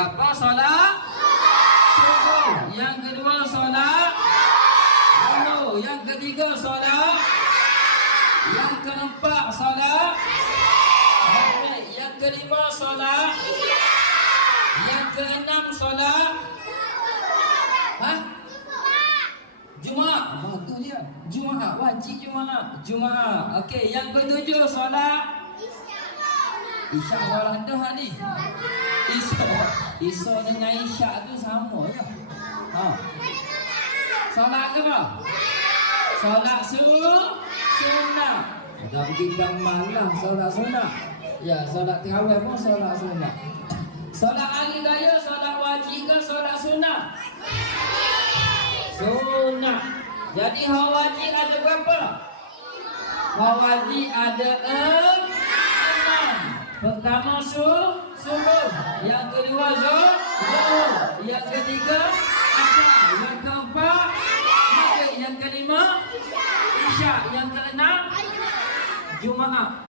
Apa? Solat subuh. Yang kedua solat zuhur. Yang ketiga solat. Yang keempat solat. Yang kelima solat. Yang keenam solat. Jumaat. Bagus dia. Jumaat. Wajib Jumaat. Jumaat. Okey, yang ketujuh solat Isyak orang dah ni. Isyak dengan Isyak tu sama je. Solat apa? Solat sunnah. Dah pergi malam solat sunnah. Ya, solat tarawih pun solat sunnah. Solat hari raya, solat wajib ke solat sunnah? Sunnah. Jadi hak wajib ada berapa? Hak wajib ada 6. Pertama subuh. Yang kedua zuhur. Yang ketiga asar. Yang keempat maghrib. Yang kelima isyak. Yang keenam Jumaat.